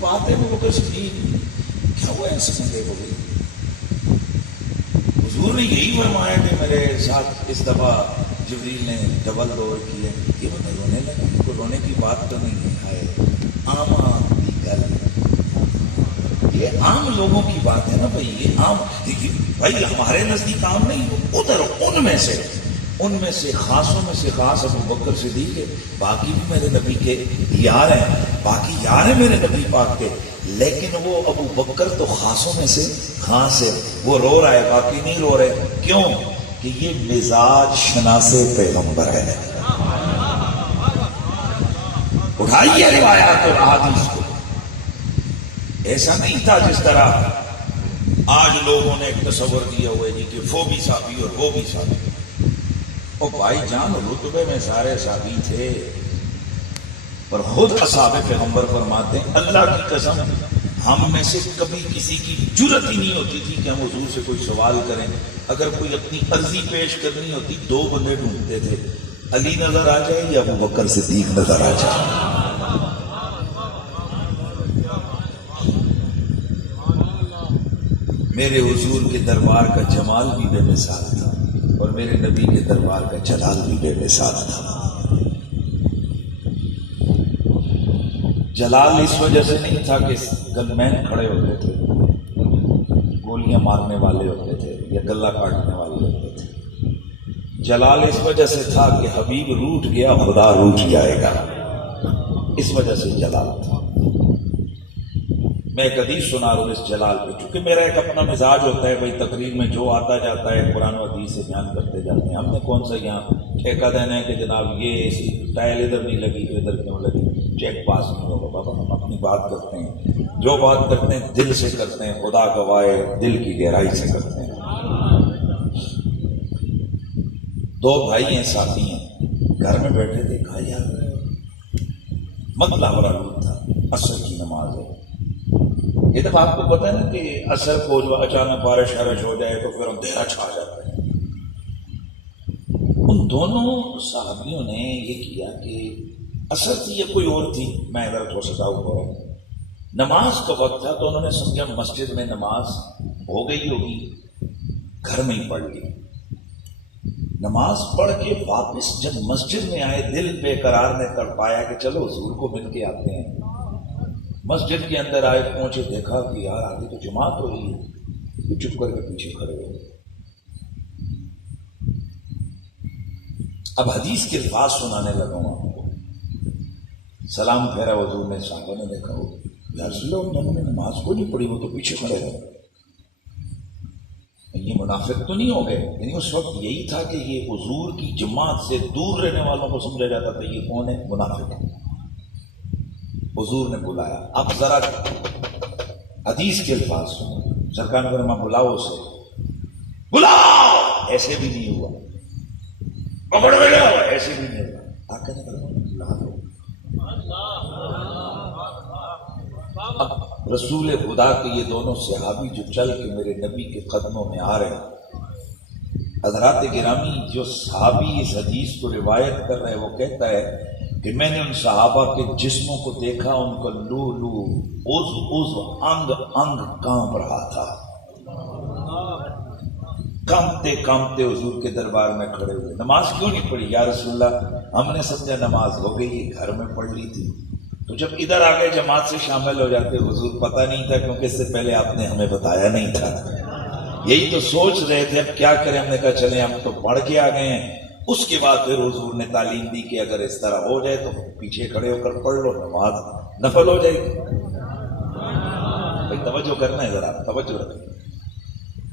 بات ہے وہ کیسے کیا ہوا ہے سمجھے ہو گئی. حضور نے یہی فرمایا کہ میرے ساتھ اس دفعہ جبریل نے ڈبل دور کیا. یہ بندہ رونے لگا. ان کو رونے کی بات تو نہیں ہے. عام آدمی گل, یہ عام لوگوں کی بات ہے نا بھائی. یہ عام بھائی ہمارے نزدیک عام نہیں. ادھر ان میں سے خاصوں میں سے خاص ابو بکر صدیق ہے. باقی بھی میرے نبی کے یار ہیں, باقی یار ہیں میرے نبی پاک کے, لیکن وہ ابو بکر تو خاصوں میں سے خاص ہے. وہ رو رہا ہے, باقی نہیں رو رہے. کیوں؟ کہ یہ مزاج شناس پیغمبر ہے. اٹھائیے روایات اور احادیث کو. ایسا نہیں تھا جس طرح آج لوگوں نے ایک تصور دیا ہوا ہے جی کہ وہ بھی صحابی اور وہ بھی صحابی. او بھائی جان, رتبے میں سارے صحابی تھے, پر خود اصحاب پیغمبر فرماتے ہیں اللہ کی قسم ہم میں سے کبھی کسی کی جرت ہی نہیں ہوتی تھی کہ ہم حضور سے کوئی سوال کریں. اگر کوئی اپنی عرضی پیش کرنی ہوتی, دو بندے ڈھونڈتے تھے, علی نظر آ جائے یا ابو بکر صدیق نظر آ جائے. میرے حضور کے دربار کا جمال بھی بے مثال تھا اور میرے نبی کے دربار کا جلال بھی بے مثال تھا. جلال اس وجہ سے نہیں تھا کہ گن مین کھڑے ہوتے تھے, گولیاں مارنے والے ہوتے تھے یا گلہ کاٹنے والے ہوتے تھے. جلال اس وجہ سے تھا کہ حبیب روٹ گیا خدا روٹ جائے گا, اس وجہ سے جلال تھا. میں ایک حدیث سنا رہا ہوں اس جلال پہ, چونکہ میرا ایک اپنا مزاج ہوتا ہے بھائی تقریر میں جو آتا جاتا ہے قرآن و حدیث سے بیان کرتے جاتے ہیں. ہم نے کون سا یہاں ٹھیکہ دینا ہے کہ جناب یہ ٹائل ادھر نہیں لگی تو ادھر کیوں لگی, چیک پاس نہیں ہوگا. بابا ہم اپنی بات کرتے ہیں, جو بات کرتے ہیں دل سے کرتے ہیں, خدا گواہ دل کی گہرائی سے کرتے ہیں. دو بھائی ہیں ساتھی ہیں, گھر میں بیٹھے تھے, کہا یار مطلب رہا تھا عصر کی نماز ہے. یہ تو آپ کو پتہ ہے نا کہ عصر کو جو اچانک بارش ہو جائے تو پھر اندھیرا چھا جاتا ہے. ان دونوں صحابیوں نے یہ کیا کہ عصر تھی یا کوئی اور تھی, میں ادھر تھوڑا سا ہوا, نماز کا وقت تھا تو انہوں نے سمجھا مسجد میں نماز ہو گئی ہوگی, گھر میں ہی پڑھ لی. نماز پڑھ کے واپس جب مسجد میں آئے دل بے قرار نے کر پایا کہ چلو حضور کو مل کے آتے ہیں. مسجد کے اندر آئے, پہنچے, دیکھا کہ یار آگے تو جماعت ہو رہی ہے, یہ چپ کر کے پیچھے کھڑے ہوئے. اب حدیث کے الفاظ سنانے لگا ہوں آپ کو. سلام پھیرا حضور نے, صحابہ نے دیکھا ہو یا رسول اللہ انہوں نے نماز کو نہیں پڑھی, وہ تو پیچھے کھڑے رہے. یہ منافق تو نہیں ہو گئے؟ یعنی اس وقت یہی تھا کہ یہ حضور کی جماعت سے دور رہنے والوں کو سمجھا جاتا تھا یہ کون ہے, منافق ہے. حضور نے بلایا. اب ذرا حدیث کے الفاظ سنو. سرکار نے فرمایا بلاؤ اسے, بلاؤ. ایسے بھی نہیں ہوا, پکڑ میں جاؤ, ایسے بھی نہیں ہوا. آقا نے فرمایا بلا دو. اب رسول خدا کے یہ دونوں صحابی جو چل کے میرے نبی کے قدموں میں آ رہے ہیں, حضرات گرامی جو صحابی اس حدیث کو روایت کر رہے ہیں, وہ کہتا ہے کہ میں نے ان صحابہ کے جسموں کو دیکھا, ان کا لو لو عضو انگ انگ کانپ رہا تھا. کانپتے کانپتے حضور کے دربار میں کھڑے ہوئے. نماز کیوں نہیں پڑھی یا رسول اللہ؟ ہم نے سمجھا نماز ہو گئی, گھر میں پڑھ لی تھی. تو جب ادھر آ گئے جماعت سے شامل ہو جاتے, حضور پتہ نہیں تھا کیونکہ اس سے پہلے آپ نے ہمیں بتایا نہیں تھا. یہی تو سوچ رہے تھے اب کیا کریں. ہم نے کہا چلیں ہم تو پڑھ کے آ گئے ہیں. اس کے بعد پھر حضور نے تعلیم دی کہ اگر اس طرح ہو جائے تو پیچھے کھڑے ہو کر پڑھ لو, نماز نفل ہو جائے گی. بھائی توجہ کرنا ہے, ذرا توجہ رکھیں.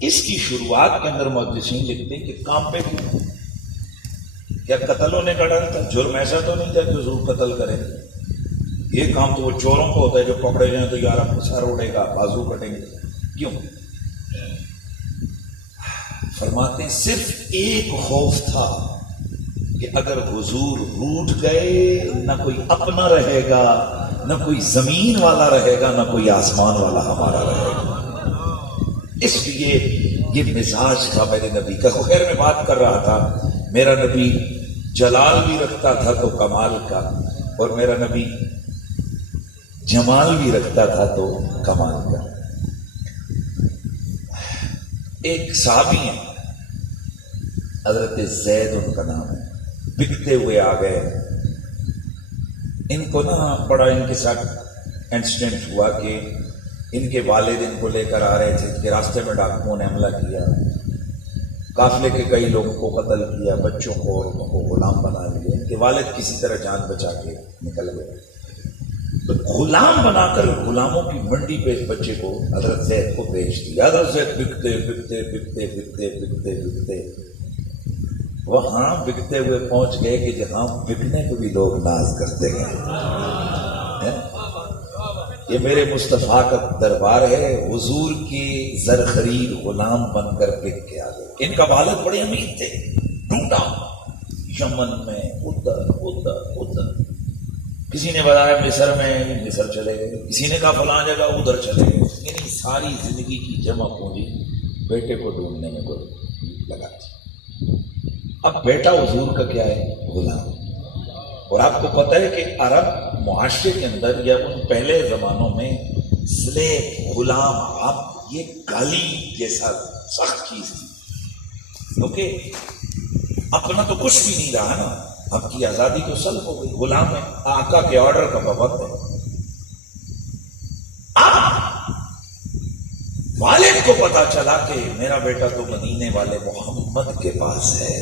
اس کی شروعات کے اندر محدثین لکھتے ہیں کہ کام پہ کیوں, کیا قتل ہونے کا ڈر تھا؟ جرم ایسا تو نہیں تھا کہ حضور قتل کریں. یہ کام تو وہ چوروں کو ہوتا ہے جو پکڑے جائیں تو یار اپنا سر اڑے گا, بازو کٹیں گے. کیوں؟ فرماتے ہیں صرف ایک خوف تھا کہ اگر حضور روٹ گئے نہ کوئی اپنا رہے گا, نہ کوئی زمین والا رہے گا, نہ کوئی آسمان والا ہمارا رہے گا. اس لیے یہ مزاج تھا میرے نبی کا. خیر میں بات کر رہا تھا, میرا نبی جلال بھی رکھتا تھا تو کمال کا, اور میرا نبی جمال بھی رکھتا تھا تو کمال کا. ایک صحابی ہیں حضرت زید ان کا نام ہے, بکتے ہوئے آ گئے. ان کو نا بڑا ان کے ساتھ انسیڈنٹ ہوا کہ ان کے والد ان کو لے کر آ رہے تھے کہ راستے میں ڈاکوؤں نے حملہ کیا, قافلے کے کئی لوگوں کو قتل کیا, بچوں کو عورتوں کو غلام بنا لیا. ان کے والد کسی طرح جان بچا کے نکل گئے. تو غلام بنا کر غلاموں کی منڈی پہ اس بچے کو حضرت زید کو بیچ دیا. حضرت زید بکتے بکتے بکتے بکتے بکتے بکتے وہاں بکتے ہوئے پہنچ گئے کہ جہاں بکنے کو بھی لوگ ناز کرتے ہیں. یہ میرے مصطفیٰ کا دربار ہے. حضور کی زر خرید غلام بن کر بک کے آ گئے. ان کا والد بڑے امیر تھے, ڈھونڈا یمن میں, ادھر ادھر ادھر. کسی نے بتایا مصر میں, مصر چلے گئے. کسی نے کہا فلاں جگہ, ادھر چلے گئے. یعنی ساری زندگی کی جمع پونجی بیٹے کو ڈھونڈنے میں کو لگا تھی. اب بیٹا حضور کا کیا ہے؟ غلام. اور آپ کو پتہ ہے کہ عرب معاشرے کے اندر یا ان پہلے زمانوں میں سلیب, غلام, اب یہ گالی جیسا سخت چیز تھی, کیونکہ اپنا تو کچھ بھی نہیں رہا نا. اب کی آزادی تو سلب ہو گئی. غلام ہے, آقا کے آرڈر کا پابند ہے. اب والد کو پتا چلا کہ میرا بیٹا تو مدینے والے محمد کے پاس ہے.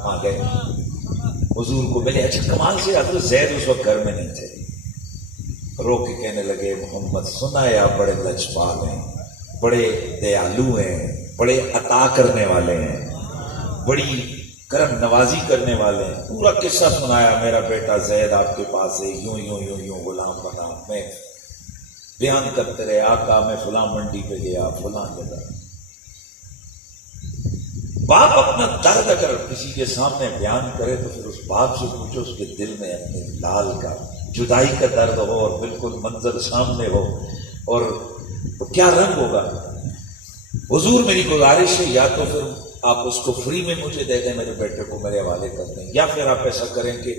آ گئے حضور کو ملے. اچھا کمال سے حضرت زید اس وقت گھر میں نہیں تھے. رو کے کہنے لگے محمد سنا ہے آپ بڑے لجپال ہیں, بڑے دیالو ہیں, بڑے عطا کرنے والے ہیں, بڑی کرم نوازی کرنے والے ہیں. پورا قصہ سنایا, میرا بیٹا زید آپ کے پاس ہے, یوں یوں یوں یوں غلام بنا. میں بیان کرتے رہے, آقا میں فلاں منڈی پہ گیا, فلاں جگہ. باپ اپنا درد اگر کسی کے سامنے بیان کرے تو پھر اس باپ سے پوچھو اس کے دل میں اپنے لال کا, جدائی کا درد ہو اور بالکل منظر سامنے ہو, اور تو کیا رنگ ہوگا. حضور میری گزارش ہے یا تو پھر آپ اس کو فری میں مجھے دے دیں, میرے بیٹے کو میرے حوالے کر دیں, یا پھر آپ ایسا کریں کہ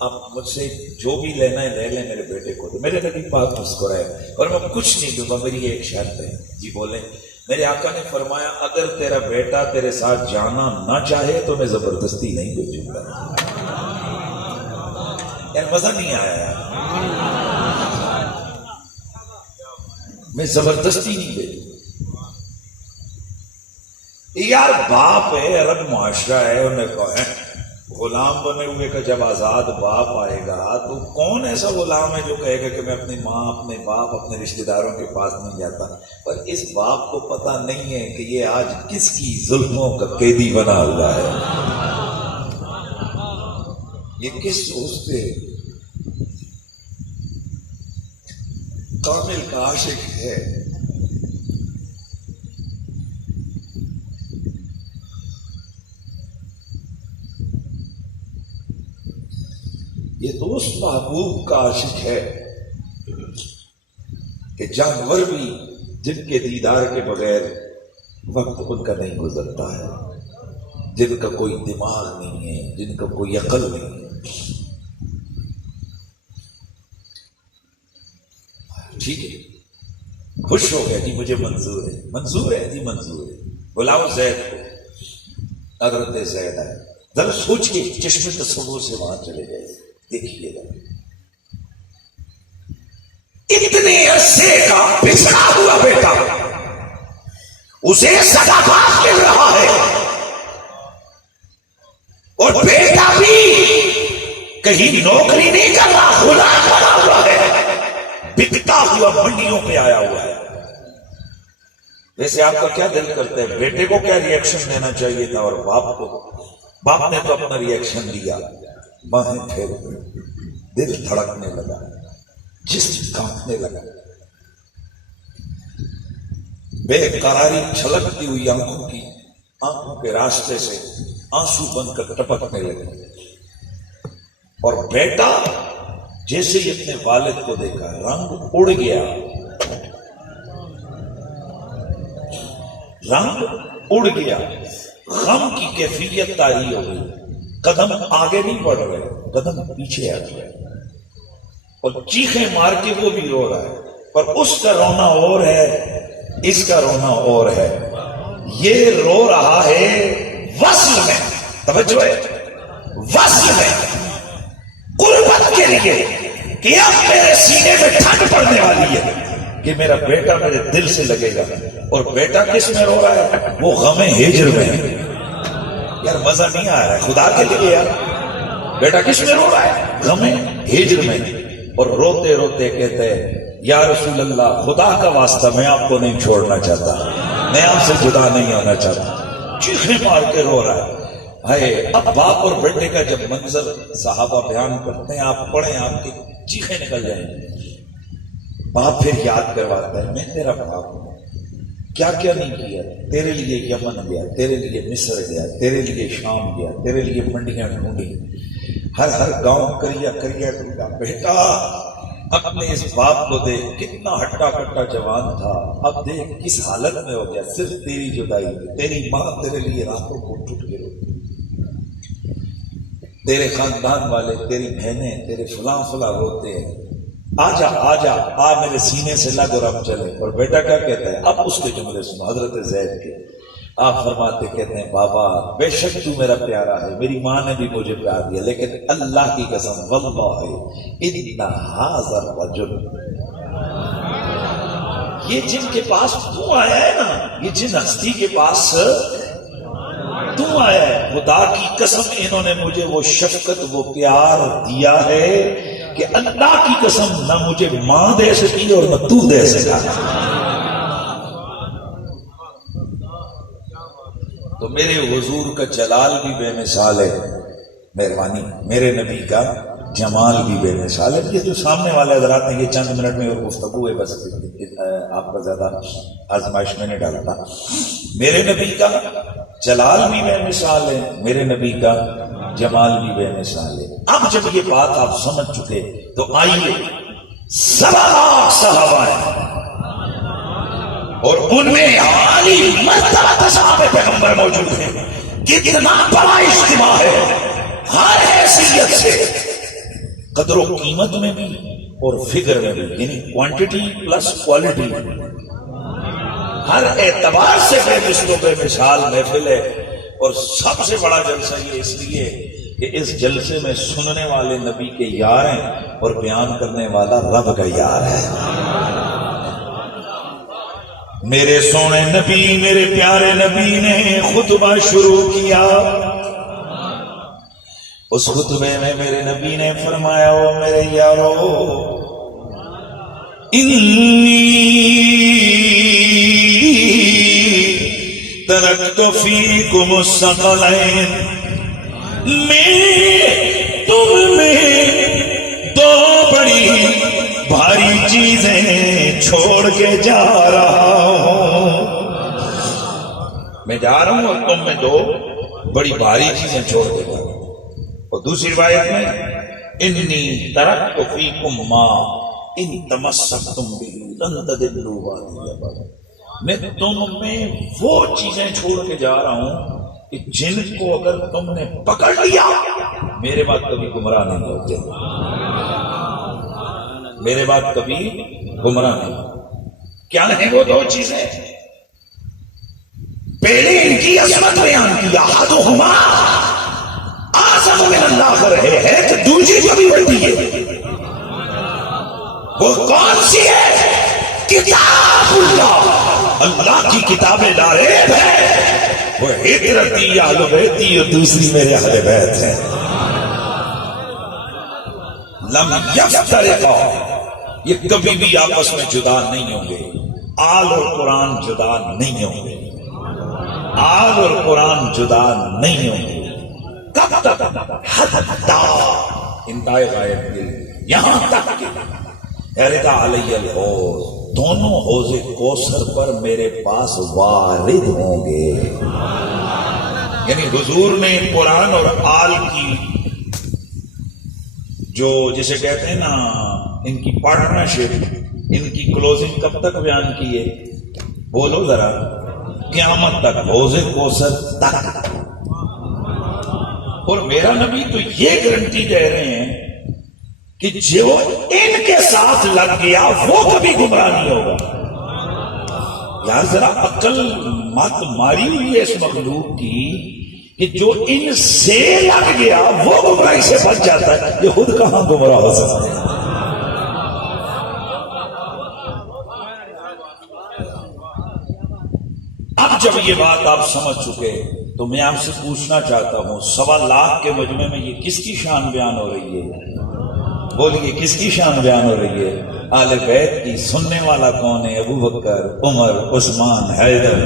آپ مجھ سے جو بھی لینا ہے لے لیں, میرے بیٹے کو. تو میرے نبی پاک مسکرائے اور میں کچھ نہیں دوں گا, میری ایک شرط ہے. جی بولیں. میرے آقا نے فرمایا اگر تیرا بیٹا تیرے ساتھ جانا نہ چاہے تو میں زبردستی نہیں بھیجوں گا. یار مزہ نہیں آیا یار, میں زبردستی نہیں بھیجوں. یار باپ ہے, عرب معاشرہ ہے, انہیں کہا ہے غلام بنے ہوئے کا جب آزاد باپ آئے گا تو کون ایسا غلام ہے جو کہے گا کہ میں اپنی ماں, اپنے باپ, اپنے رشتہ داروں کے پاس نہیں جاتا. پر اس باپ کو پتہ نہیں ہے کہ یہ آج کس کی ظلموں کا قیدی بنا ہوا ہے, یہ کس اس پہ کامل کا عاشق ہے. یہ تو اس محبوب کا عاشق ہے کہ جانور بھی جن کے دیدار کے بغیر وقت ان کا نہیں گزرتا ہے, جن کا کوئی دماغ نہیں ہے, جن کا کوئی عقل نہیں ہے. ٹھیک ہے, خوش ہو گیا جی, مجھے منظور ہے, منظور ہے جی, منظور ہے. بلاؤ زید کو. حضرت زید آئے. ذرا سوچئے, چشم تصور سے وہاں چلے گئے. دیکھیے گا اتنے عرصے کا بچھڑا ہوا بیٹا اسے صداقت مل رہا ہے, اور بیٹا بھی کہیں نوکری نہیں کر رہا, غلام بنا ہوا ہے, بکتا ہوا منڈیوں پہ آیا ہوا ہے. ویسے آپ کا کیا دل کرتا ہے, بیٹے کو کیا ری ایکشن دینا چاہیے تھا, اور باپ کو؟ باپ نے تو اپنا ری ایکشن دیا, باہیں پھیر دل دھڑکنے لگا, جسم کانپنے لگا, بے قراری چھلکتی ہوئی آنکھوں کے راستے سے آنسو بن کر ٹپکنے لگے. اور بیٹا جیسے ہی اپنے والد کو دیکھا رنگ اڑ گیا, رنگ اڑ گیا, غم کی کیفیت طاری ہو گئی. قدم آگے نہیں بڑھ رہے, قدم پیچھے آ گئے. اور چیخیں مار کے وہ بھی رو رہا ہے، پر اس کا رونا اور ہے، اس کا رونا اور ہے. یہ رو رہا ہے وصل میں، توجہ ہے، وصل میں، قربت کے لیے کہ اب میرے سینے میں ٹھنڈ پڑنے والی ہے کہ میرا بیٹا میرے دل سے لگے گا. اور بیٹا کس میں رو رہا ہے؟ وہ غم ہجر میں. یار مزہ نہیں آ رہا ہے خدا کے لیے یار. بیٹا کس میں رو رہا ہے؟ غم ہجر میں. اور روتے روتے کہتے ہیں یا رسول اللہ، خدا کا واسطہ میں آپ کو نہیں چھوڑنا چاہتا، میں آپ سے جدا نہیں ہونا چاہتا. چیخیں مار کے رو رہا ہے. اب باپ اور بیٹے کا جب منظر صحابہ بیان کرتے ہیں، آپ پڑھیں، آپ کی چیخیں نکل جائیں گے. باپ پھر یاد کرواتا ہے، میں تیرا باپ ہوں، کیا کیا نہیں کیا، تیرے لیے یمن گیا، تیرے لیے مصر گیا، تیرے لیے شام گیا، تیرے لیے منڈیاں ڈھونڈی، ہر گاؤں کریا ڈھونڈا. بیٹا اپنے اس باپ کو دیکھ، کتنا ہٹا کٹا جوان تھا، اب دیکھ کس حالت میں ہو گیا. صرف تیری جدائی میں تیری ماں تیرے لیے راتوں کو ٹوٹ کے روتی، تیرے خاندان والے، تیری بہنیں، تیرے فلاں فلاں روتے ہیں. آجا آجا آ میرے سینے سے لگ اور اب چلے. اور بیٹا کیا کہتا ہے؟ اب اس کے جملے سنو حضرت زید کے. آپ فرماتے کہتے ہیں بابا بے شک تو میرا پیارا ہے، میری ماں نے بھی مجھے پیار دیا، لیکن اللہ کی قسم واللہ ان ھذا الرجل، یہ جن کے پاس تو آیا ہے نا، یہ جن ہستی کے پاس تو آیا ہے، خدا کی قسم انہوں نے مجھے وہ شفقت وہ پیار دیا ہے کہ اللہ کی قسم نہ مجھے ماں دے سکی اور نہ تو دے سکا. تو میرے حضور کا جلال بھی بے مثال ہے، مہربانی میرے نبی کا جمال بھی بے مثال ہے. یہ جو سامنے والے حضرات ہیں، یہ چند منٹ میں اور گفتگو ہے، بس آپ کا زیادہ آزمائش میں نہیں ڈالتا. میرے نبی کا جلال بھی بے مثال ہے، میرے نبی کا جمال بھی بے مثال ہے. اب جب یہ بات آپ سمجھ چکے تو آئیے، 7 لاکھ صحابہ ہیں اور ان میں عالی مرتبہ صحابہ پیغمبر موجود ہیں. کتنا بڑا اجتماع ہے، ہر حیثیت سے، قدر و قیمت میں بھی اور فگر میں بھی، یعنی کوانٹٹی پلس کوالٹی، ہر اعتبار سے بے مثل و بے مثال محفل ہے. اور سب سے بڑا جلسہ یہ اس لیے کہ اس جلسے میں سننے والے نبی کے یار ہیں اور بیان کرنے والا رب کا یار ہے. میرے سونے نبی، میرے پیارے نبی نے خطبہ شروع کیا. اس خطبے میں میرے نبی نے فرمایا، او میرے یارو، انی ترکت فیکم الثقلین، میں تم میں 2 بڑی بھاری چیزیں چھوڑ کے جا رہا ہوں. میں جا رہا ہوں اور تم میں 2 بڑی بھاری چیزیں چھوڑ کے جا رہا ہوں. اور دوسری روایت میں انی ترکت فیکم ما ان تمسکتم بہ لن تضلوا بعدی ابدا. میں تم میں وہ چیزیں چھوڑ کے جا رہا ہوں کہ جن کو اگر تم نے پکڑ لیا میرے بعد کبھی گمراہ نہیں ہوتے، میرے بعد کبھی گمراہ نہیں. کیا ہیں وہ 2 چیزیں؟ پہلے ان کی عظمت بیان کی، احدہما اعظم من اللہ رہے ہے کہ دوسری کبھی بڑھتی ہے. وہ کون سی ہے؟ کتاب اللہ، اللہ کی کتاب لا ریب ہے، وہ ہجرتی اہل بیتی اور دوسری میرے اہل بیت ہے. لم یفترقا، یہ کبھی بھی آپس میں جدا نہیں ہوں گے. آل اور قرآن جدا نہیں ہوں گے، آل اور قرآن جدا نہیں ہوں گے. کب تک؟ حتی انتہائی غائب کے، یہاں تک کہ یرد علی الحوض، دونوں حوض کوثر پر میرے پاس وارد ہوں گے. یعنی حضور نے قرآن اور آل کی جو جسے کہتے ہیں نا ان کی پارٹنرشپ، ان کی کلوزنگ کب تک بیان کی ہے؟ بولو ذرا. قیامت تک، حوض کوثر تک. اور میرا نبی تو یہ گارنٹی دے رہے ہیں کہ جو ان کے ساتھ لگ گیا وہ کبھی گمراہ نہیں ہوگا. یار ذرا عقل مت ماری ہوئی ہے اس مخلوق کی کہ جو ان سے لگ گیا وہ گمراہی سے بچ جاتا ہے. یہ خود کہاں گمراہ ہو سکتا ہے؟ اب جب یہ بات آپ سمجھ چکے تو میں آپ سے پوچھنا چاہتا ہوں 1.25 لاکھ کے مجمع میں یہ کس کی شان بیان ہو رہی ہے؟ بولیے کس کی شان بیان ہو رہی ہے؟ آل بیت کی. سننے والا کون ہے؟ ابو بکر، عمر، عثمان، حیدر،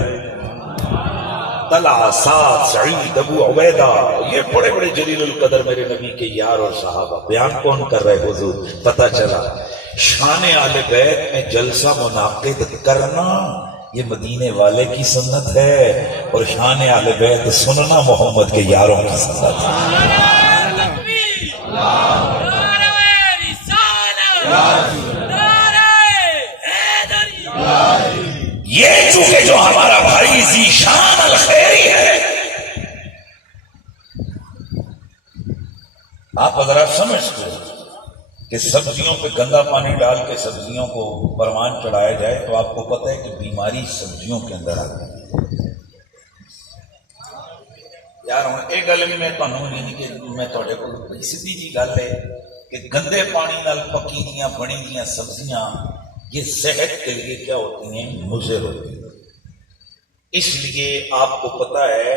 طلحہ، سعد، سعید، ابو عبیدہ. یہ بڑے بڑے جلیل القدر میرے نبی کے یار اور صحابہ. بیان کون کر رہے حضور؟ پتہ چلا شان آل بیت میں جلسہ منعقد کرنا یہ مدینے والے کی سنت ہے اور شان آل بیت سننا محمد کے یاروں کی سنت ہے. یہ چونکہ جو ہمارا بھائی ذیشان الخیری ہے، آپ اگر آپ سمجھتے کہ سبزیوں پہ گندا پانی ڈال کے سبزیوں کو پروان چڑھایا جائے تو آپ کو پتہ ہے کہ بیماری سبزیوں کے اندر آ گئی. یار ہوں یہ گل بھی میں تمہیں نہیں کہ میں تھوڑے کو سیدھی جی گل ہے کہ گندے پانی نال پکی دیاں بنی دیاں سبزیاں یہ صحت کے لیے کیا ہوتی ہیں؟ مضر ہوتی ہیں. اس لیے آپ کو پتہ ہے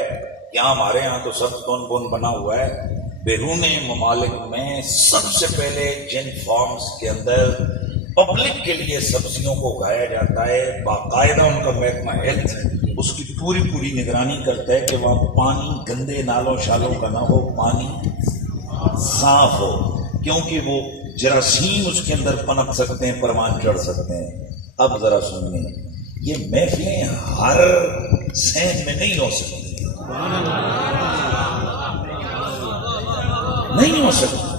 یہاں ہمارے یہاں تو سب کون کون بنا ہوا ہے. بیرون ممالک میں سب سے پہلے جن فارمز کے اندر پبلک کے لیے سبزیوں کو اگایا جاتا ہے باقاعدہ ان کا محکمہ ہیلتھ اس کی پوری نگرانی کرتا ہے کہ وہاں پانی گندے نالوں شالوں کا نہ ہو، پانی صاف ہو، کیونکہ وہ جراثیم اس کے اندر پنپ سکتے ہیں، پروان چڑھ سکتے ہیں. اب ذرا سنیں، یہ محفلیں ہر صحن میں نہیں ہو سکتی، نہیں ہو سکتی.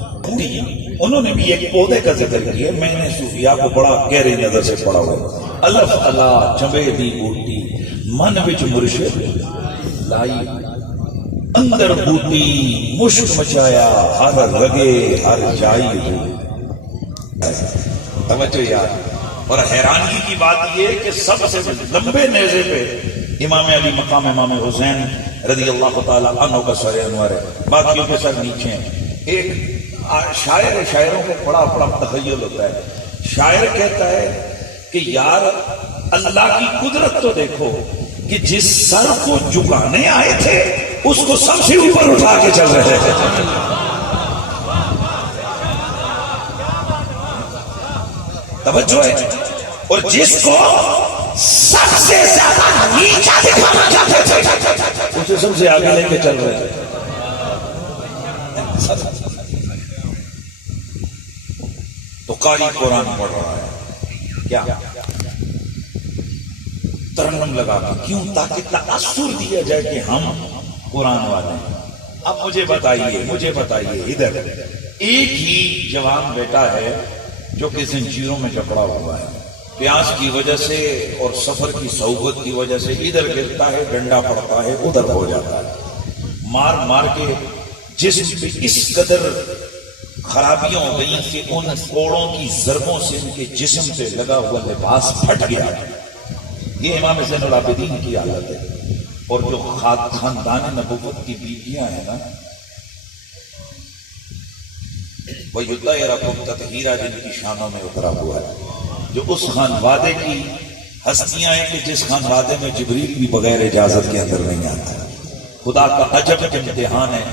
انہوں نے بھی ایک پودے کا ذکر کیا، میں نے صوفیاء کو بڑا گہری نظر سے پڑھا ہوا. الف اللہ چمبے دی بوٹی من وچ مرشد لائی، اندر بوٹی مشک مچایا ہر لگے ہر جائی ہو. توجہ یار. اور حیرانگی کی بات یہ کہ سب سے لمبے نیزے پہ امام علی مقام امام حسین رضی اللہ تعالی عنہ کا سر انور ہے، باقیوں کے سر نیچے ہیں. ایک شاعروں کو بڑا تخیل ہوتا ہے. شاعر کہتا ہے کہ یار اللہ کی قدرت تو دیکھو کہ جس سر کو جھکانے آئے تھے اس کو سب سے اوپر اٹھا کے چل رہے تھے. توجہ ہے. اور جس کو سب سے زیادہ نیچا دکھانا چاہتے تھے اسے سب سے آگے لے کے چل رہے تھے. تو قاری قرآن پڑھ رہا ہے کیا ترنم لگا کے، کیوں؟ تاکہ تاثر دیا جائے کہ ہم قرآن والے ہیں. اب مجھے بتائیے ادھر ایک ہی جوان بیٹا ہے جو کہ زنجیروں میں جکڑا ہوا ہے، پیاس کی وجہ سے اور سفر کی صحبت کی وجہ سے ادھر گرتا ہے، ڈنڈا پڑتا ہے، ادھر ہو جاتا ہے. مار کے جسم پہ اس قدر خرابیاں ہو گئی کہ ان کوڑوں کی ضربوں سے ان کے جسم پہ لگا ہوا لباس پھٹ گیا. یہ امام زین العابدین کی حالت ہے. اور جو خاندان نبوت کی بیویاں ہیں نا، وہ یطہرکم تطہیرا جن کی شانوں میں اترا ہوا ہے، جو اس خانوادے کی ہستیاں ہیں کہ جس خانوادے میں جبریل بھی بغیر اجازت کے اندر نہیں آتا. خدا کا عجب امتحان ہے.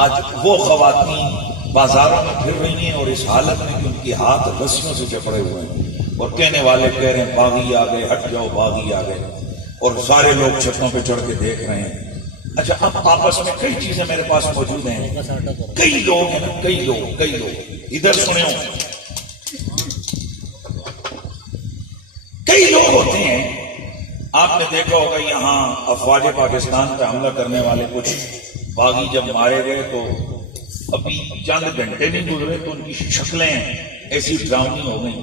آج وہ خواتین بازاروں میں پھر رہی ہیں اور اس حالت میں کہ ان کی ہاتھ رسیوں سے جکڑے ہوئے ہیں اور کہنے والے کہہ رہے ہیں باغی آ گئے، ہٹ جاؤ باغی آ گئے، اور سارے لوگ چھتوں پہ چڑھ کے دیکھ رہے ہیں. اچھا اب آپس میں کئی چیزیں میرے پاس موجود ہیں. کئی لوگ ہیں نا، کئی لوگ ادھر سنیں، کئی لوگ ہوتے ہیں. آپ نے دیکھا ہوگا یہاں افواج پاکستان پہ حملہ کرنے والے کچھ باغی جب مارے گئے تو ابھی چند گھنٹے نہیں گزرے تو ان کی شکلیں ایسی ڈراؤنی ہو گئی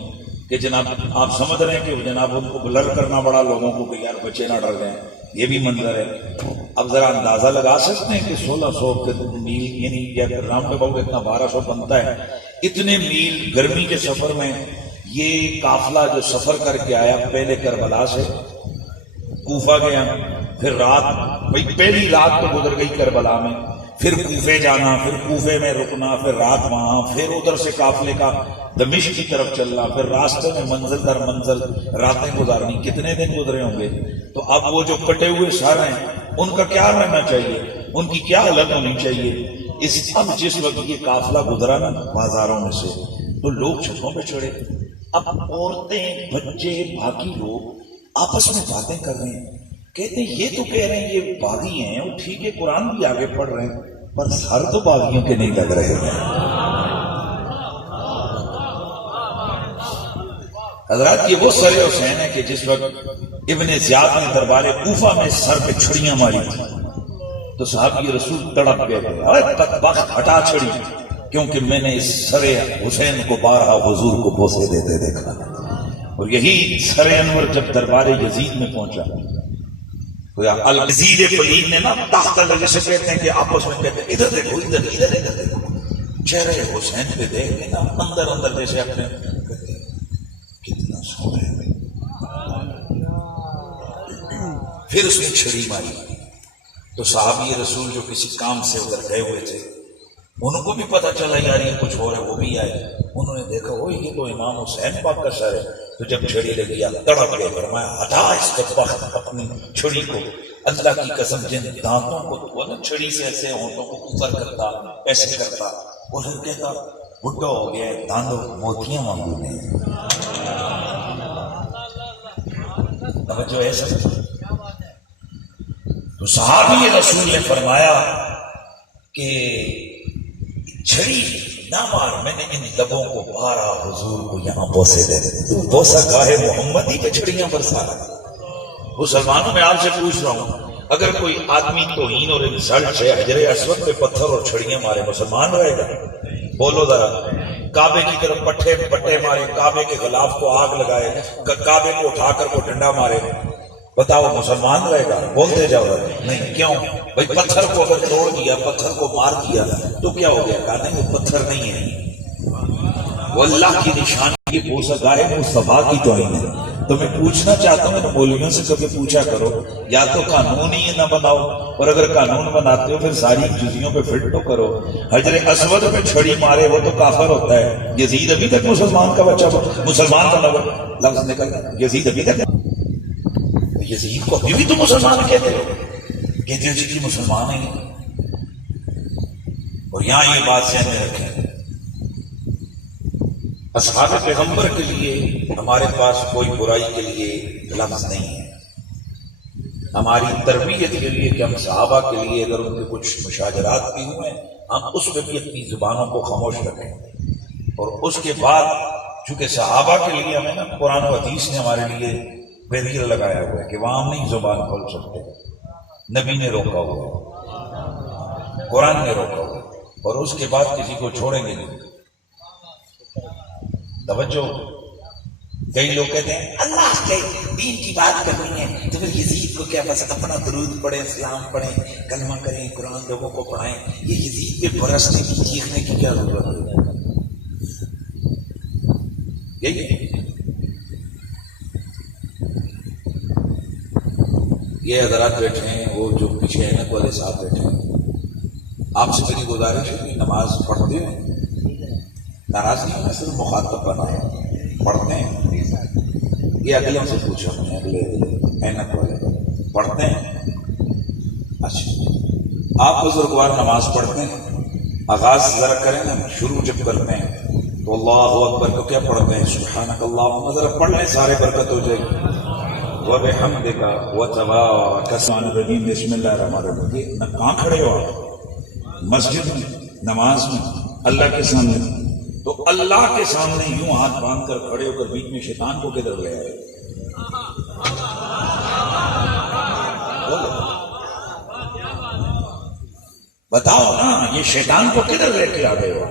کہ جناب آپ سمجھ رہے ہیں کہ جناب ان کو بلر کرنا پڑا لوگوں کو کہ یار بچے نہ ڈر جائیں. یہ بھی منظر ہے. اب ذرا اندازہ لگا سکتے ہیں کہ 1600 میل یعنی راؤنڈ اباؤٹ اتنا 1200 بنتا ہے، اتنے میل گرمی کے سفر میں یہ قافلہ جو سفر کر کے آیا، پہلے کربلا سے کوفہ گیا، پھر رات پہلی رات تو گزر گئی کربلا میں، پھر کوفے جانا، پھر کوفے میں رکنا، پھر رات وہاں، پھر ادھر سے قافلے کا دمشق کی طرف چلنا، پھر راستے میں منزل در منزل راتیں گزارنی، کتنے دن گزرے ہوں گے۔ تو اب وہ جو کٹے ہوئے سر ہیں ان کا کیا رہنا چاہیے، ان کی کیا حالت ہونی چاہیے۔ اب جس وقت یہ قافلہ گزرا نا بازاروں میں سے، تو لوگ چھتوں پہ چڑھے، اب عورتیں، بچے، باقی لوگ آپس میں باتیں کر رہے ہیں، کہتے ہیں یہ تو کہہ رہے ہیں یہ باغی ہیں، اور ٹھیک ہے قرآن بھی آگے پڑھ رہے ہیں، پر سر تو باغیوں کے نہیں لگ رہے ہیں۔ حضرات یہ وہ سر حسین ہے کہ جس وقت ابن زیاد نے دربار کوفہ میں سر پہ چھڑیاں ماری تھی تو صحابی رسول تڑپ گئے، اے بدبخت ہٹا چھڑی، کیونکہ میں نے اس سر حسین کو بارہا حضور کو بوسے دیتے دیکھا۔ اور یہی سر انور جب دربار یزید میں پہنچا، الزید فلید نے نا تحت جیسے کہتے ہیں کہ آپس میں کہتے ہیں ادھر دیکھو، ادھر ادھر ادھر دیکھو، چہرے حسین پہ دیکھ کے نا اندر اندر جیسے اپنے کتنا سونا ہے۔ پھر اس نے چھڑی ماری تو صحابی رسول جو کسی کام سے ادھر گئے ہوئے تھے ان کو بھی پتا چلا یار یہ کچھ ہو رہا ہے، وہ بھی آئے، انہوں نے دیکھا وہ یہ تو امام حسین پاک کا سر ہے۔ تو جب چھڑی لگی تڑپ گئے، فرمایا ہٹا اس بدبخت اپنی چھڑی کو، اللہ کی قسم جن دانتوں کو تو نا چھڑی سے ایسے ہونٹوں کو اوپر کرتا، ایسے کرتا، اور پھر کہتا بڈھا ہو گیا ہے، دانتوں موتیاں مانگو نہیں۔ توجہ ہے سب۔ تو صحابی رسول نے فرمایا کہ چھڑی نہ مار، میں نے ان لبوں کو مارا حضور کو یہاں بوسے دے دے، تو بوسا گاہے محمد ہی پہ چھڑیاں برسا۔ مسلمانوں میں آپ سے پوچھ رہا ہوں، اگر کوئی آدمی توہین اور انسلٹ سے حجر اسود پہ پتھر اور چھڑیاں مارے، مسلمان رہے گا؟ بولو ذرا۔ کعبے کی طرف پٹے مارے، کعبے کے غلاف کو آگ لگائے، کعبے کو اٹھا کر کو ڈنڈا مارے، بتاؤ مسلمان رہے گا؟ بولتے جاؤ نہیں، کیوں بھائی؟ پتھر کو اگر توڑ دیا، پتھر کو مار دیا تو کیا ہو گیا؟ کہا نہیں وہ پتھر نہیں ہے، وہ اللہ کی نشانی کی بوسہ گاہ مصطفیٰ کی توہین ہے۔ تو میں پوچھنا چاہتا ہوں، مولویوں سے کبھی پوچھا کرو، یا تو قانون ہی نہ بناؤ، اور اگر قانون بناتے ہو پھر ساری جزیوں پہ فٹ تو کرو۔ حجر اسود پہ چھڑی مارے وہ تو کافر ہوتا ہے، یزید ابھی تک مسلمان کا بچہ، مسلمان کا لفظ نکل گیا، یزید ابھی تک، یزید کو ابھی بھی تو مسلمان کہتے ہو، کہتے ہو جی مسلمان ہیں۔ اور یہاں یہ بات ذہن میں رکھیں، اصحاب پیغمبر کے لیے ہمارے پاس کوئی برائی کے لیے لفظ نہیں ہے، ہماری تربیت کے لیے کہ ہم صحابہ کے لیے اگر ان کے کچھ مشاجرات بھی ہوئے ہم اس پہ بھی اپنی زبانوں کو خاموش رکھیں۔ اور اس کے بعد چونکہ صحابہ کے لیے ہمیں نا قرآن و حدیث نے ہمارے لیے بیریئر لگایا ہوا ہے کہ وہاں ہم نہیں زبان کھول سکتے، نبی نے روکا ہوا ہے، قرآن نے روکا ہوا ہے، اور اس کے بعد کسی کو چھوڑیں گے نہیں۔ توجہ، کئی لوگ کہتے ہیں اللہ کے دین کی بات کرنی ہے تو پھر یزید کو کیا، بس اپنا درود پڑھیں، اسلام پڑھیں، کلمہ کریں، قرآن لوگوں کو پڑھائیں، یہ یزید پہ برسنے کی چیخنے کی کیا ضرورت ہے؟ یہی یہ حضرات بیٹھے ہیں، وہ جو پیچھے اینک والے صاحب بیٹھے ہیں، آپ سے میری گزارش ہے کہ نماز پڑھتے ہیں، ناراض نہیں ہونا، صرف مخاطب بنا ہے، پڑھتے ہیں؟ یہ اگلے سے پوچھا میں نے، اگلے اینک والے پڑھتے ہیں؟ اچھا، آپ بزرگوار نماز پڑھتے ہیں؟ آغاز ذرا کریں نا، شروع جب کرتے ہیں تو اللہ اکبر کو کیا پڑھتے ہیں؟ سبحانک اللہم، ذرا پڑھ لیں سارے، برکت ہو جائے گی۔ وَبِحَمْدِكَ وَتَبَارَكَ اسْمُ الرحیم، بسم اللہ الرحمن الرحیم۔ کہاں کھڑے ہو آپ؟ مسجد میں، نماز میں، اللہ کے سامنے، تو اللہ کے سامنے یوں ہاتھ باندھ کر کھڑے ہو کر بیچ میں شیطان کو کدھر لے آئے؟ بتاؤ نا، یہ شیطان کو کدھر لے کے آ گئے ہو؟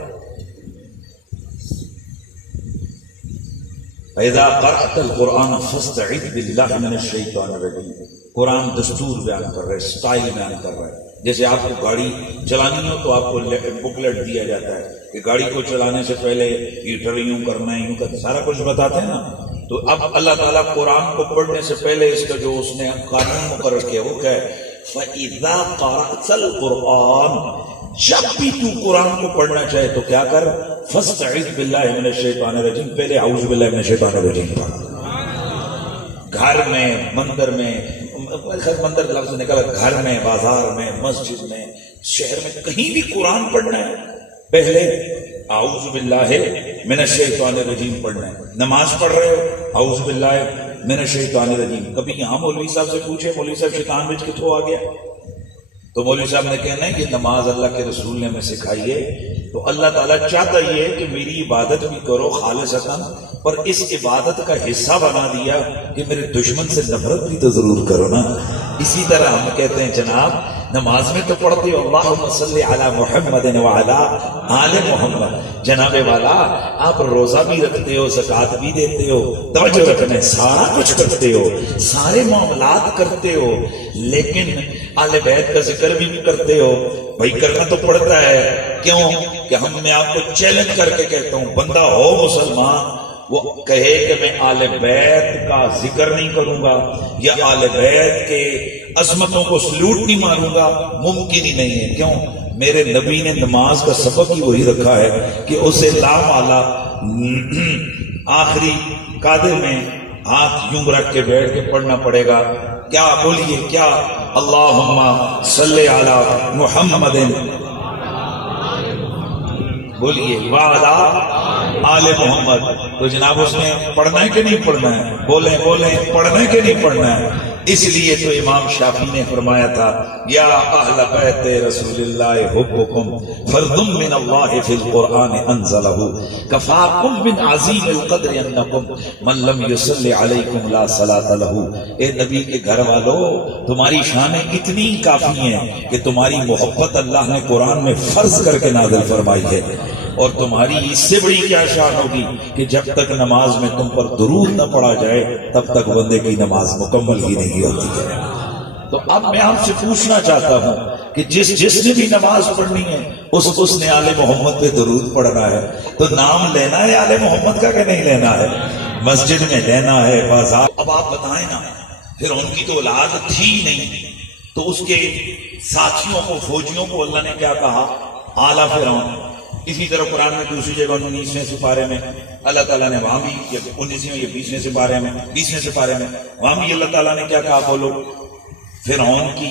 فَإِذَا قَرَأْتَ الْقُرْآنَ فَاسْتَعِذْ بِاللَّهِ مِنَ الشَّيْطَانِ الرَّجِيمِ۔ قرآن دستور بیان کر رہے، سٹائل بیان کر رہے، جیسے آپ کو گاڑی چلانی ہو تو آپ کو بکلیٹ دیا جاتا ہے کہ گاڑی کو چلانے سے پہلے ہیٹر یوں کرنا ہے، یوں کرنا، سارا کچھ بتاتے ہیں نا. تو اب اللہ تعالیٰ قرآن کو پڑھنے سے پہلے اس کا جو اس نے قانون مقرر کیا وہ کیا ہے؟ فَإِذَا قَرَأْتَ الْقُرْآنَ، جب بھی تو قرآن کو پڑھنا چاہے تو کیا کر؟ فَاسْتَعِذْ بِاللَّهِ مِنَ الشَّيْطَانِ الرَّجِيمِ، پہلے اعوذ باللہ من الشیطان الرجیم پڑھ. گھر میں، مندر میں، مندر لفظ نکلا، گھر میں، بازار میں، مسجد میں، شہر میں، کہیں بھی قرآن پڑھنا ہے پہلے اعوذ باللہ من الشیطان الرجیم پڑھنا ہے. نماز پڑھ رہے ہو اعوذ باللہ من الشیطان الرجیم. کبھی یہاں مولوی صاحب سے پوچھے مولوی صاحب شیطان بچ کتوں آ گیا؟ تو مولوی صاحب نے کہنا ہے کہ نماز اللہ کے رسول نے ہمیں سکھائی ہے، تو اللہ تعالیٰ چاہتا یہ ہے کہ میری عبادت بھی کرو خالصتاً، پر اس عبادت کا حصہ بنا دیا کہ میرے دشمن سے نفرت بھی تو ضرور کرو نا. اسی طرح ہم کہتے ہیں جناب نماز میں تو پڑھتے ہو اللہم صلی علی محمد وعلی آل محمد، جناب والا آپ روزہ بھی رکھتے ہو، زکوٰۃ بھی دیتے ہو، توجہ رکھنا، سارا کچھ کرتے ہو، سارے معاملات کرتے ہو، لیکن آل بیت کا ذکر بھی کرتے ہو. بھائی کرنا تو پڑتا ہے. کیوں کہ میں آپ کو چیلنج کر کے کہتا ہوں، بندہ ہو مسلمان وہ کہے کہ میں آل بیت کا ذکر نہیں کروں گا یا آل بیت کے عظمتوں کو سلوٹ نہیں ماروں گا، ممکن ہی نہیں ہے. کیوں؟ میرے نبی نے نماز کا سبق ہی وہی رکھا ہے کہ اسے لام آلہ آخری قادر میں ہاتھ یوں رکھ کے بیٹھ کے پڑھنا پڑے گا. کیا بولیے؟ کیا؟ اللہم صلی علی محمد، بولیے وعلی آل محمد. تو جناب اس نے پڑھنا ہے کہ نہیں پڑھنا ہے؟ بولیں بولیں، پڑھنا ہے کہ نہیں پڑھنا ہے؟ اس لیے تو امام شافعی نے فرمایا تھا یا اہل بیت رسول اللہ حبکم فرض من اللہ فی القرآن انزلہ کفاکم من عظیم القدر انکم من لم یصلی علیکم لا صلاۃ لہ. اے نبی کے گھر والو، تمہاری شانیں اتنی کافی ہیں کہ تمہاری محبت اللہ نے قرآن میں فرض کر کے نازل فرمائی ہے، اور تمہاری اس سے بڑی کیا شان ہوگی کہ جب تک نماز میں تم پر درود نہ پڑھا جائے تب تک بندے کی نماز مکمل ہی نہیں ہوتی ہے. تو اب میں آپ سے پوچھنا چاہتا ہوں کہ جس نے بھی نماز پڑھنی ہے اس نے آل محمد پہ درود پڑھنا ہے. تو نام لینا ہے آل محمد کا کہ نہیں لینا ہے؟ مسجد میں لینا ہے، بازار. اب آپ بتائیں نا، پھر ان کی تو اولاد تھی نہیں، تو اس کے ساتھیوں کو، فوجیوں کو اللہ نے کیا کہا؟ آل فرعون. اسی طرح قرآن میں دوسری جگہ 19ویں سپارے میں اللہ تعالیٰ نے وہاں بھی 19ویں یا 20ویں سپارے میں 20ویں سپارے میں وہاں بھی اللہ تعالیٰ نے کیا کہا؟ بولو. فرعون کی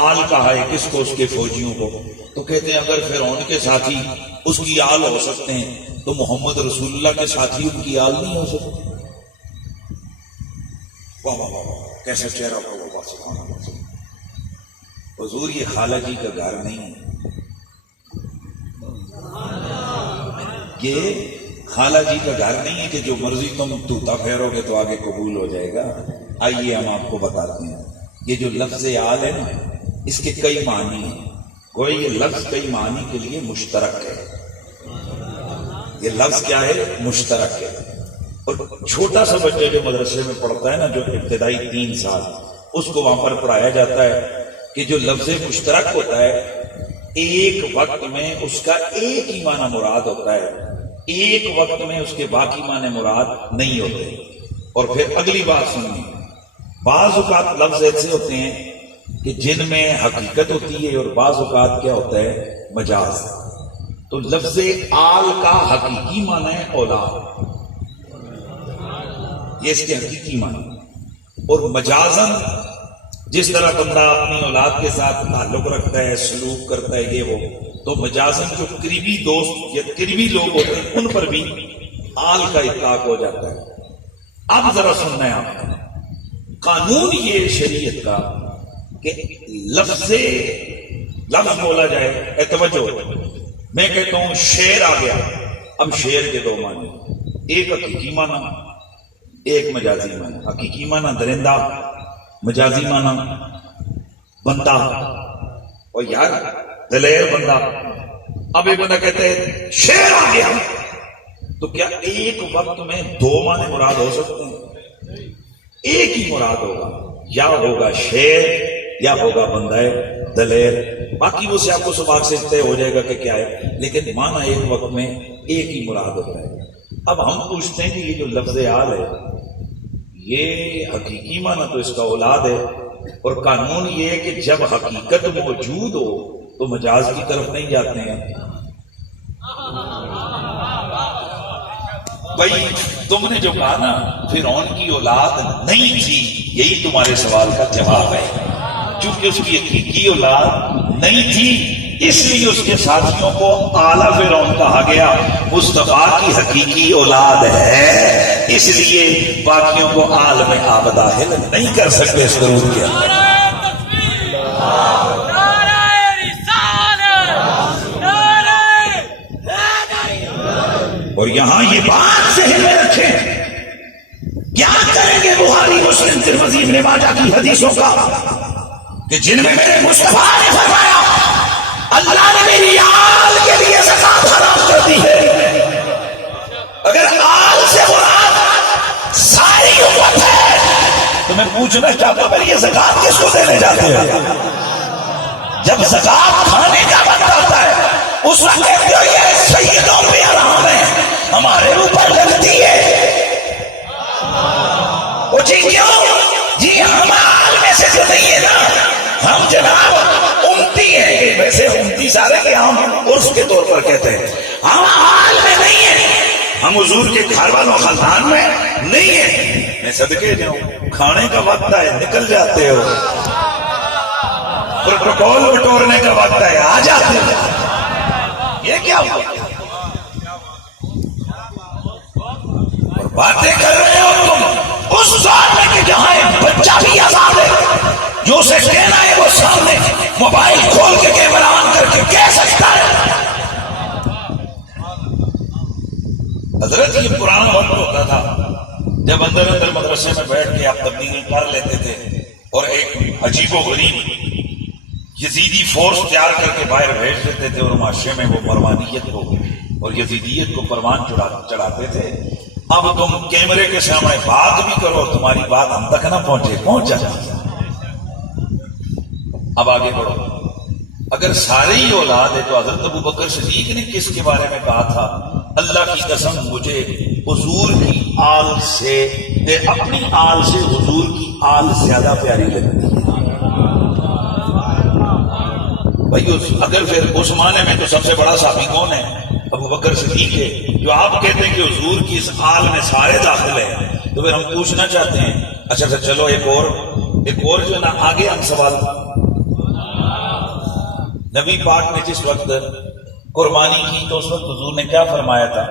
آل کہا ہے کس کو؟ اس کے فوجیوں کو. تو کہتے ہیں اگر فرعون کے ساتھی اس کی آل ہو سکتے ہیں تو محمد رسول اللہ کے ساتھی ان کی آل نہیں ہو سکتے. واہ واہ واہ، کیسا چہرہ ہوگا. سبحان اللہ. حضور یہ خالہ جی کا گھر نہیں ہے، یہ خالہ جی کا گھر نہیں ہے کہ جو مرضی تم طوطا پھیرو گے تو آگے قبول ہو جائے گا. آئیے ہم آپ کو بتاتے ہیں. یہ جو لفظ آل ہے نا، اس کے کئی معنی ہیں. گویا یہ لفظ کئی معنی کے لیے مشترک ہے. یہ لفظ کیا ہے؟ مشترک ہے. اور چھوٹا سا بچہ جو مدرسے میں پڑھتا ہے نا، جو ابتدائی 3 سال، اس کو وہاں پر پڑھایا جاتا ہے کہ جو لفظ مشترک ہوتا ہے ایک وقت میں اس کا ایک ہی معنی مراد ہوتا ہے، ایک وقت میں اس کے باقی معنی مراد نہیں ہوتے. اور پھر اگلی بات سنیے، بعض اوقات لفظ ایسے ہوتے ہیں کہ جن میں حقیقت ہوتی ہے اور بعض اوقات کیا ہوتا ہے؟ مجاز. تو لفظ آل کا حقیقی معنی ہے اولاد، یہ اس کے حقیقی معنی. اور مجازن جس طرح بندہ اپنی اولاد کے ساتھ تعلق رکھتا ہے، سلوک کرتا ہے، یہ وہ، تو مجازن جو قریبی دوست یا قریبی لوگ ہوتے ہیں ان پر بھی آل کا اطلاق ہو جاتا ہے. اب ذرا سننا ہے آپ نے، قانون یہ شریعت کا کہ لفظ بولا جائے. اے توجہ، میں کہتا ہوں شیر آ گیا. اب شیر کے 2 معنی، ایک حقیقی معنی، ایک مجازی معنی. حقیقی معنی درندہ، مجازی معنی بندہ. اور یار دلیر بندہ. اب ایک بندہ کہتے ہیں شیر آ گیا، تو کیا ایک وقت میں 2 معنی مراد ہو سکتے ہیں؟ ایک ہی مراد ہوگا، یا ہوگا شیر یا ہوگا بندہ دلیر. باقی وہ سے آپ کو سباق سے طے ہو جائے گا کہ کیا ہے، لیکن مانا ایک وقت میں ایک ہی مراد ہوتا ہے. اب ہم پوچھتے ہیں کہ یہ جو لفظ آل ہے یہ حقیقی معنی تو اس کا اولاد ہے، اور قانون یہ ہے کہ جب حقیقت موجود ہو تو مجاز کی طرف نہیں جاتے ہیں. بھائی تم نے جو کہا نا فرعون کی اولاد نہیں تھی، یہی تمہارے سوال کا جواب ہے. چونکہ اس کی حقیقی اولاد نہیں تھی اس لیے اس کے ساتھیوں کو اعلیٰ فرعون کہا گیا. مصطفیٰ کی حقیقی اولاد ہے اس لیے باقیوں کو آل میں آپ داخل نہیں کر سکتے. اس ضرور کیا اور یہاں یہ بات ذہن میں رکھیں، کیا کریں گے بخاری مسلم ترمذی ابن ماجہ کی حدیثوں کا کہ جن میں میرے مصطفیٰ نے فرمایا اللہ نے میری آل کے لیے زکات حرام کر دی ہے. اگر آل سے مراد ساری امت ہے تو میں پوچھنا چاہتا ہوں یہ زکات کس کو دینے جاتے ہیں؟ جب زکات کھانے کا وقت آتا ہے اس وقت کہتے ہو یہ سیدوں پہ آرام ہے ہمارے اوپر لگتی ہے. وہ جی کیوں؟ جی ہم آل میں سے جو نہیں ہے نا، ہم جناب امتی ہیں. ویسے امتی سارے کے ہم عرف کے طور پر کہتے ہیں، ہم آل میں نہیں ہیں، ہم حضور کے گھر والوں خاندان میں نہیں ہیں. میں صدقے جاؤں کھانے کا وقت ہے نکل جاتے ہو، پروٹوکول بٹورنے کا وقت ہے آ جاتے ہو. یہ کیا ہوا؟ اور باتیں کر رہے ہو تم اس دور میں کہ جہاں ایک بچہ بھی آزاد ہے، جو اسے کہنا ہے وہ سامنے موبائل کھول کے کیمرہ آن کر کے کہہ سکتا ہے. حضرت یہ پرانا وقت ہوتا تھا جب اندر اندر مدرسے میں بیٹھ کے آپ تبلیغ کر لیتے تھے اور ایک عجیب و غریب یزیدی فورس تیار کر کے باہر بھیج دیتے تھے اور معاشرے میں وہ مروانیت کو اور یزیدیت کو پروان چڑھاتے تھے. اب تم کیمرے کے سامنے بات بھی کرو اور تمہاری بات ہم تک نہ پہنچ جاتی ہے. اب آگے بڑھو. اگر سارے ہی اولاد ہے تو حضرت ابو بکر صدیق نے کس کے بارے میں کہا تھا اللہ کی قسم مجھے حضور کی آل سے اپنی آل سے حضور کی آل زیادہ پیاری لگتی ہے. بھائی اگر پھر اس زمانے میں تو سب سے بڑا صحابی کون ہے؟ ابو بکر صدیق ہے. جو آپ کہتے ہیں کہ حضور کی اس آل میں سارے داخل ہیں تو پھر ہم پوچھنا چاہتے ہیں اچھا سر چلو ایک اور جو نا آگے ہم سوال. نبی پاک نے جس وقت قربانی کی تو اس وقت حضور نے کیا فرمایا تھا؟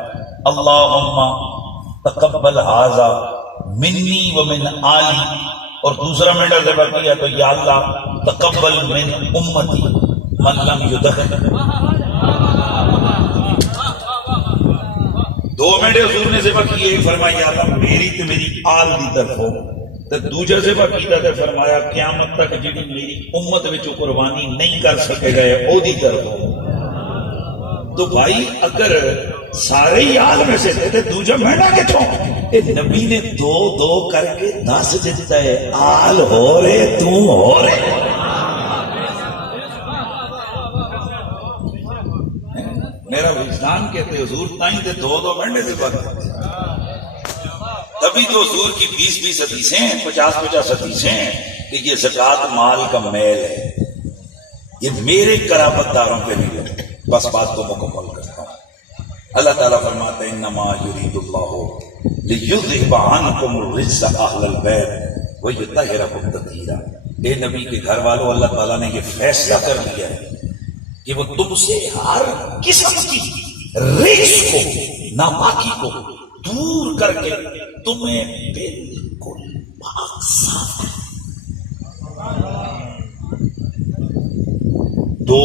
اللہم تقبل ھذا منی ومن آلی. اور دوسرا مینڈا ذبح کیا تو یا اللہ تقبل من امتی من لم یدخل. دو مینڈے حضور نے ذبح کیے، فرمایا یا اللہ میری تو میری آل دی طرف ہو. دوجا ذبح کیتا تے فرمایا قیامت تک جڑی میری امت وچوں قربانی نہیں کر سکے گئے او دی طرف ہو. تو بھائی اگر سارے ہی آل میں سے تھے دوجا مہینہ کتوں؟ اے نبی نے دو دو کر کے 10 دیتا ہے. آل ہو رہے تو ہو رہے. میرا وجدان کہتے حضور تائیں دے دو مہینے سے بات. تبھی تو حضور کی 20 حدیثیں ہیں، 50 حدیثیں ہیں کہ یہ زکوٰۃ مال کا میل ہے، یہ میرے قرابت داروں پہ نہیں لگے. بس بات کو مکمل کرتا ہوں. اللہ تعالیٰ فرماتے ہیں انما یرید اللہ لیذھب عنکم الرجس اہل البیت ویطہرکم تطہیرا. اے نبی کے گھر والوں، اللہ تعالیٰ نے یہ فیصلہ کر لیا ہے کہ وہ تم سے ہر قسم کی رجس کو، ناپاکی کو دور کر کے تمہیں بالکل پاک صاف. دو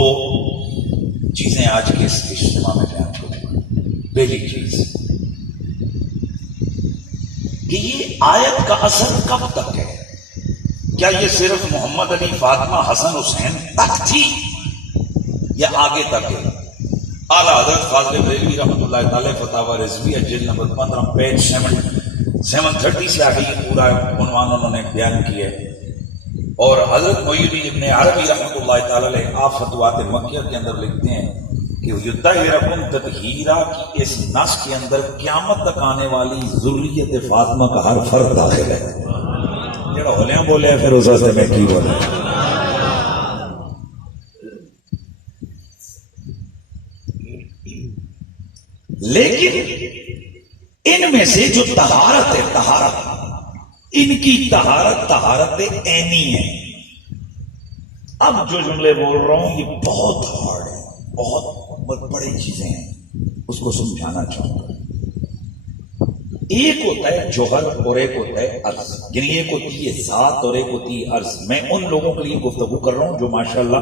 چیزیں آج کے اس اجتماع میں بیان کروں. پہلی چیز کہ یہ آیت کا اثر کب تک ہے؟ کیا یہ صرف محمد علی فاطمہ حسن حسین تک تھی یا آگے تک ہے؟ اعلیٰ حضرت فاضل بریلوی رحمۃ اللہ تعالی فتاوی رضویہ جلد نمبر 15 پیج 730 سے آگے یہ پورا عنوان انہوں نے بیان کیا ہے اور حضرت محی ابن عربی رحمۃ اللہ تعالی علیہ آپ فتوات مکیہ کے اندر لکھتے ہیں کہ یطہرکم تطہیرا کی اس نص کے اندر قیامت تک آنے والی ذریت فاطمہ کا ہر فرد داخل ہے. جڑا ہولیاں بولے پھر اس سے میں کی بولے. لیکن ان میں سے جو طہارت ہے، طہارت ان کی طہارت عینی ہے. اب جو جملے بول رہا ہوں یہ بہت ہارڈ ہے، بہت بڑی چیزیں ہیں، اس کو سمجھانا چاہوں گا. ایک ہوتا ہے جوہر اور ایک ہوتا ہے عرض، یعنی ایک ہوتی ہے ذات اور ایک ہوتی ہے عرض. میں ان لوگوں کے لیے گفتگو کر رہا ہوں جو ماشاءاللہ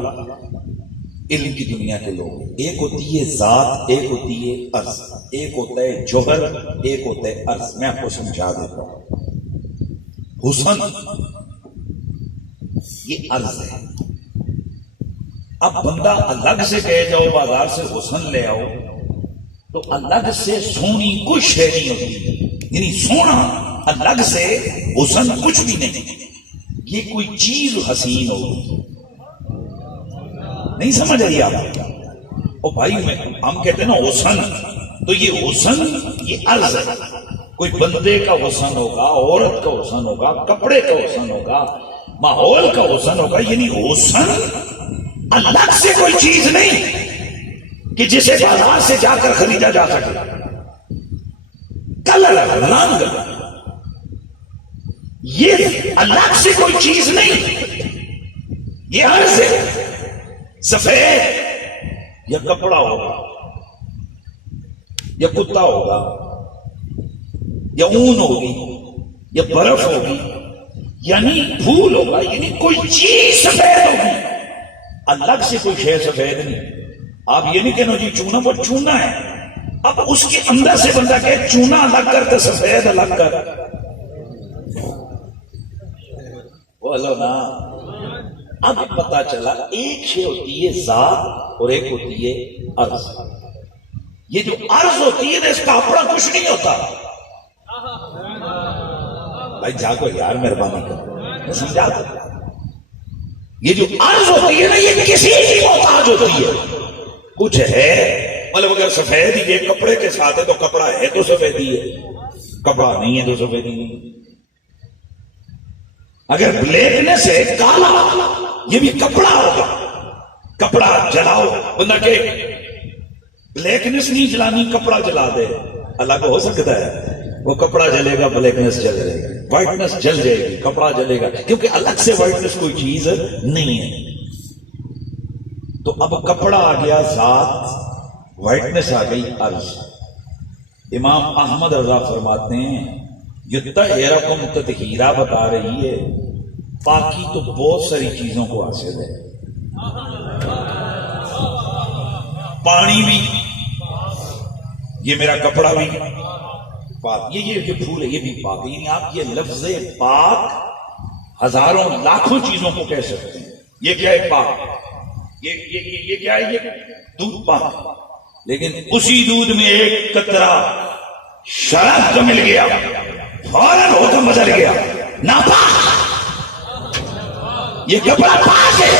علم کی دنیا کے لوگ ہیں. ایک ہوتی ہے ذات، ایک ہوتی ہے عرض، ایک ہوتا ہے جوہر، ایک ہوتا ہے عرض. میں آپ کو سمجھا دیتا ہوں. حسن یہ عرض ہے. اب بندہ الگ سے کہے جاؤ بازار سے حسن لے آؤ تو الگ سے سونی کوئی شے نہیں ہوتی، یعنی سونا الگ سے حسن کچھ بھی نہیں. یہ کوئی چیز حسین ہوگی. نہیں سمجھ آئی آپ؟ او بھائی ہم کہتے ہیں نا حسن، تو یہ حسن یہ عرض ہے. کوئی بندے کا حسن ہوگا، عورت کا حسن ہوگا، کپڑے کا حسن ہوگا، ماحول کا حسن ہوگا. یعنی حسن الگ سے کوئی چیز نہیں کہ جسے بازار سے جا کر خریدا جا سکے. کلر، رنگ، یہ الگ سے کوئی چیز نہیں، یہ عرض ہے. سفید یا کپڑا ہوگا یا کتا ہوگا یا اون ہوگی یا برف ہوگی، یعنی پھول ہوگا، یعنی کوئی چیز سفید ہوگی. الگ سے کوئی شے سفید نہیں. آپ یہ نہیں کہنا جی چونا، وہ چونا ہے. اب اس کے اندر سے بندہ کہے چونا الگ کر تو سفید الگ کر، بولو نا. اب پتا چلا ایک شے ہوتی ہے ذات اور ایک ہوتی ہے عرض. یہ جو عرض ہوتی ہے اس کا اپنا کچھ نہیں ہوتا. بھائی جاگو یار، مہربانی کرو سمجھا دو. یہ جو عرض ہوتی ہے نا یہ کسی کی محتاج ہوتی ہے. کچھ ہے مطلب اگر سفید ہی یہ کپڑے کے ساتھ ہے تو کپڑا ہے تو سفید ہی ہے، کپڑا نہیں ہے تو سفید ہی نہیں. اگر بلیکنس ہے کالا، یہ بھی کپڑا ہوگا. کپڑا جلاؤ، بندہ کہ بلیکنس نہیں جلانی کپڑا جلا دے، الگ ہو سکتا ہے. وہ کپڑا جلے گا، بلیکنس جل جائے گی، وائٹنس جل جائے گی، کپڑا جلے گا، کیونکہ الگ سے وائٹنس کوئی چیز نہیں ہے. تو اب کپڑا آ گیا ذات، وائٹنس آ گئی عرض. امام احمد رضا فرماتے ہیں یطہرکم تطہیرا بتا رہی ہے. پاکی تو بہت ساری چیزوں کو حاصل ہے. پانی بھی، یہ میرا کپڑا بھی پاک، یہ پھول ہے یہ بھی پاک ہے. یعنی آپ یہ لفظ پاک ہزاروں لاکھوں چیزوں کو کہہ سکتے ہیں. یہ کیا ہے پاک، یہ کیا ہے، یہ دودھ پاک. لیکن اسی دودھ میں ایک قطرہ شراب کا مل گیا، فوراً حکم بدل گیا، ناپاک. یہ کپڑا پاک ہے